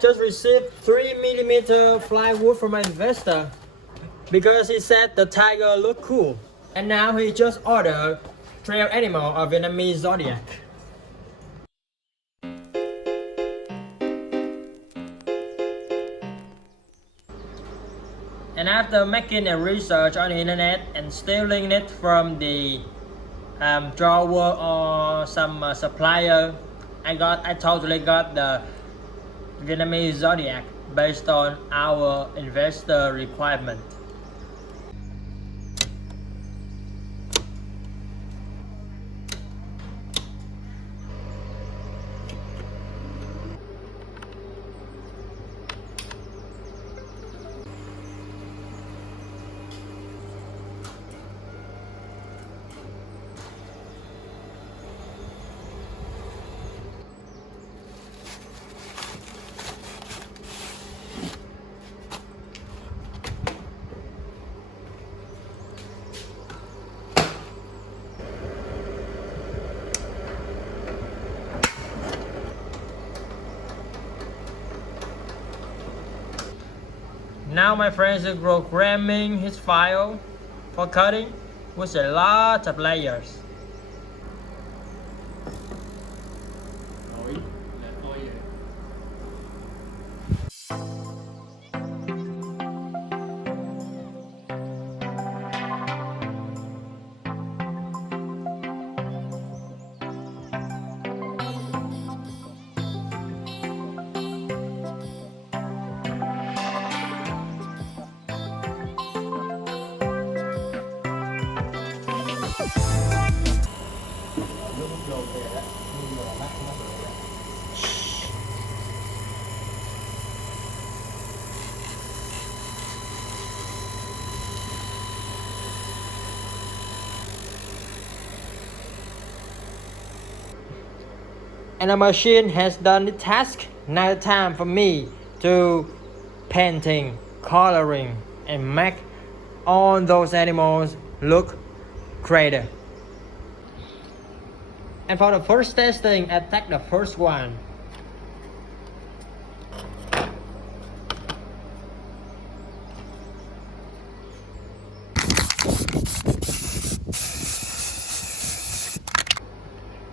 just received 3mm plywood from my investor because he said the tiger looked cool. And now he just ordered trail animal of Vietnamese Zodiac. And after making a research on the internet and stealing it from the drawer or some supplier, I totally got the Vietnamese Zodiac based on our investor requirement. Now my friend is programming his file for cutting with a lot of layers. And the machine has done the task. Now the time for me to painting, coloring, and make all those animals look greater. And for the first testing, I take the first one.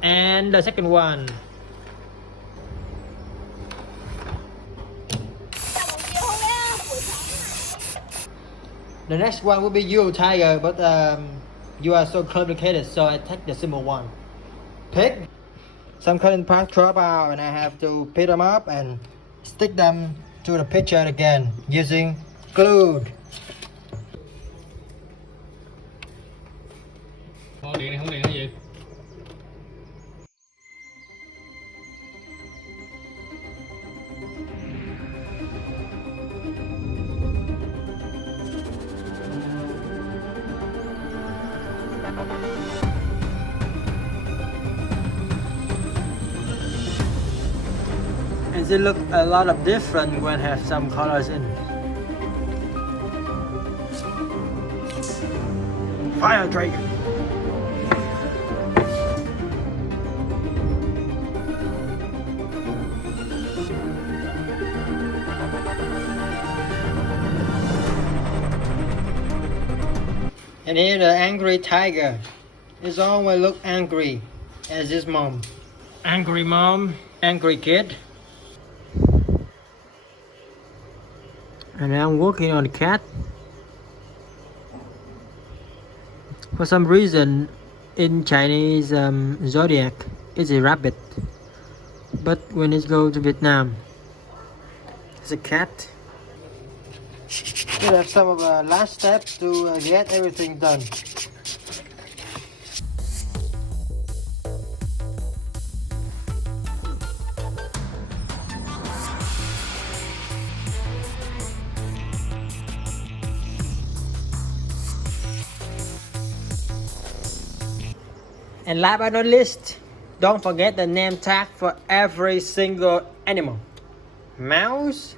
And the second one. The next one will be you, tiger, but you are so complicated, so I take the simple one. Pig. Some cutting parts drop out and I have to pick them up and stick them to the picture again using glue. Điện này không điện hay gì? And they look a lot of different when have some colors in. Fire dragon. And here the angry tiger. It's always look angry as his mom. Angry mom, angry kid. And I'm working on the cat. For some reason, in Chinese Zodiac, it's a rabbit. But when it goes to Vietnam, it's a cat. We have some of the last steps to get everything done. And last but not least, don't forget the name tag for every single animal. Mouse.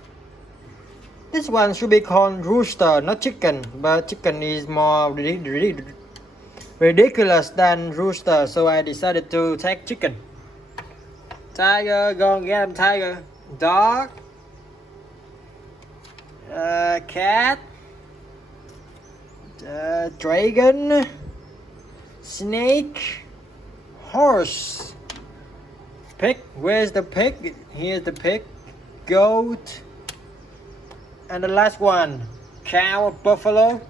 This one should be called rooster, not chicken, but chicken is more ridiculous than rooster, so I decided to take chicken. Tiger, go and get him, tiger. Dog. cat, dragon, snake, horse, pig. Where's the pig? Here's the pig. Goat, and the last one, cow, buffalo.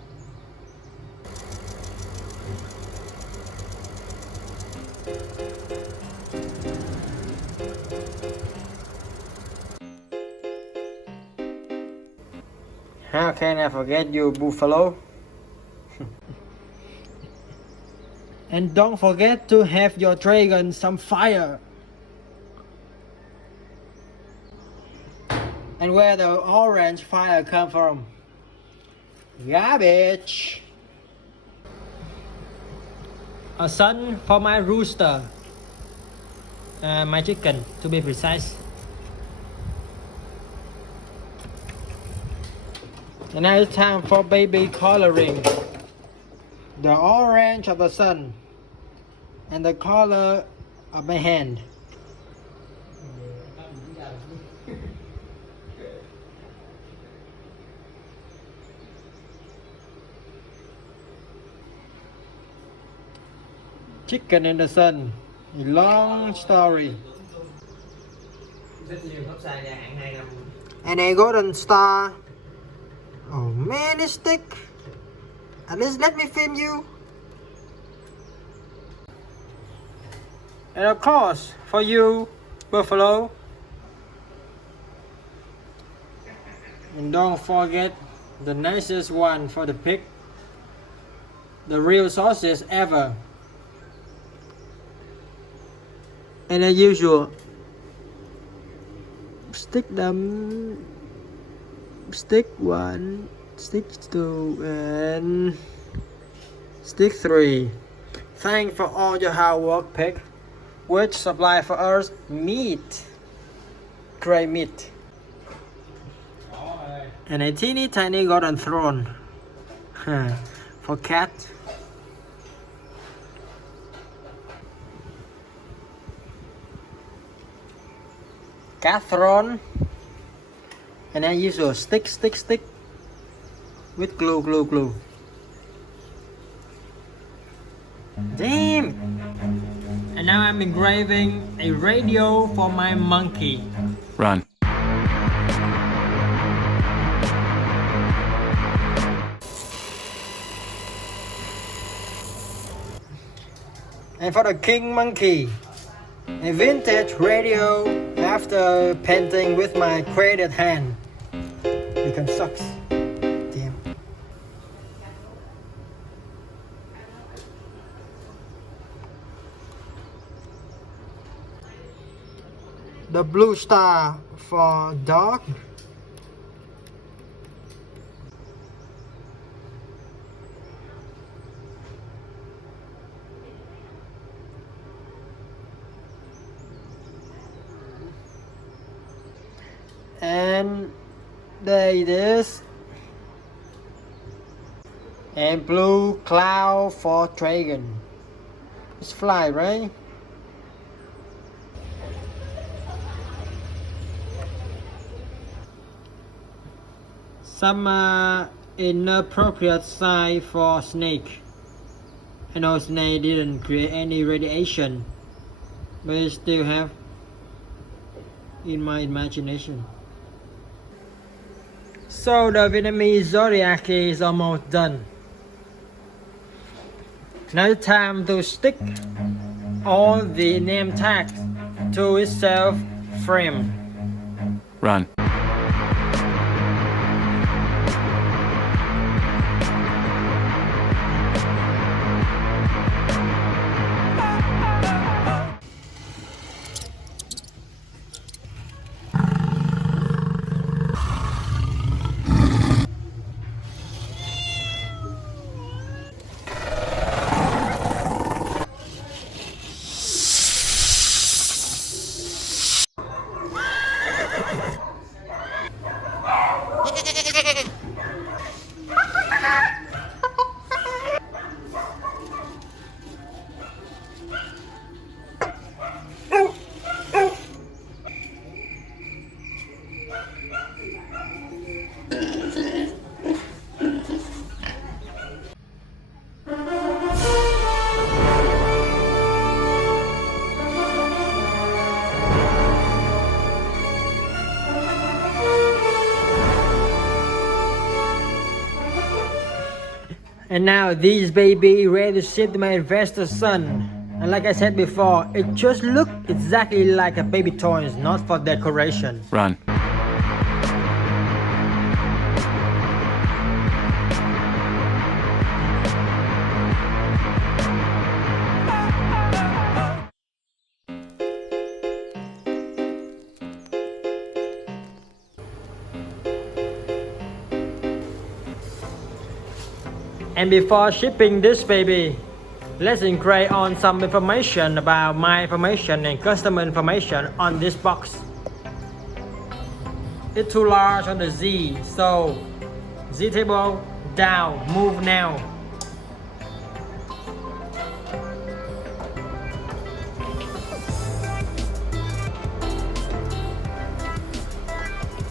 How can I forget you, buffalo? And don't forget to have your dragon some fire. And where the orange fire come from? Garbage. A sun for my rooster. My chicken, to be precise. And now it's time for baby coloring. The orange of the sun and the color of my hand. Chicken in the sun. A long story. And a golden star. Oh man, it's thick. At least let me film you. And of course, for you, buffalo. And don't forget the nicest one for the pig. The real sausage ever. And as usual, stick them. Stick 1, stick 2, and stick 3. Thanks for all your hard work, pig, which supply for us meat, great meat, and a teeny tiny golden throne for cat. Cat throne. And then use your stick with glue. Damn! And now I'm engraving a radio for my monkey. Run. And for the king monkey, a vintage radio after painting with my created hand. Become sucks. Damn. The blue star for dog. And there it is. And blue cloud for dragon. It's fly, right? Some inappropriate sign for snake. I know snake didn't create any radiation, but it still have in my imagination. So the Vietnamese Zodiac is almost done. Now it's time to stick all the name tags to itself frame. Run. And now this baby ready to sit my investor son. And like I said before, it just look exactly like a baby toy, not for decoration. Run. And before shipping this baby, let's engrave on some information about my information and customer information on this box. It's too large on the Z, so Z table down, move now.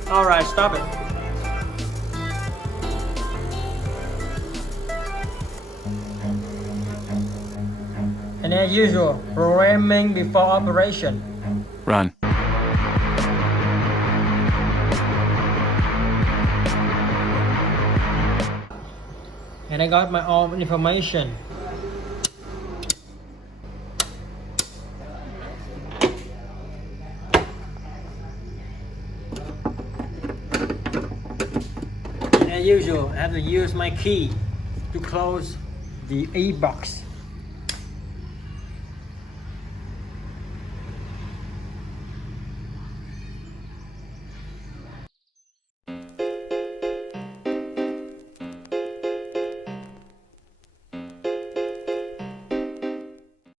Alright, stop it. And as usual, programming before operation. Run. And I got my own information. And as usual, I have to use my key to close the E box.